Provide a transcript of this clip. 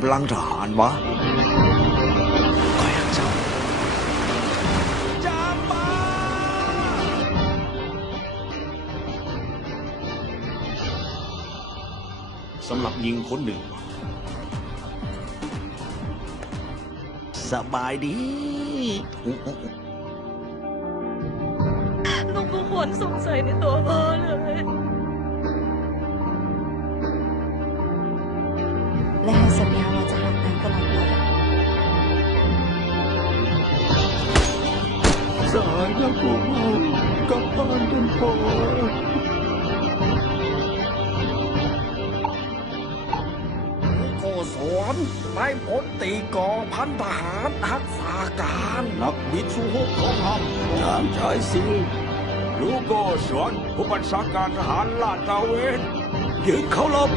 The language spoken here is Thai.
ำลังทหารวะคอยเจ้าจามมาสำหรับยิงคนหนึ่งสบายดีทุกคนสงสัยในตัวพ่อเลยและให้สัญญาว่าจะหักกันตลอดไปสายนักกูมากลับบ้านกันพอโคสวนนายพลตีกอพันทหารทักษาการนักบินสุโขของเราจางชายสิงลูกโกสวนผู้บัญชาการทหารลาดตระเวนยืนเขาลบ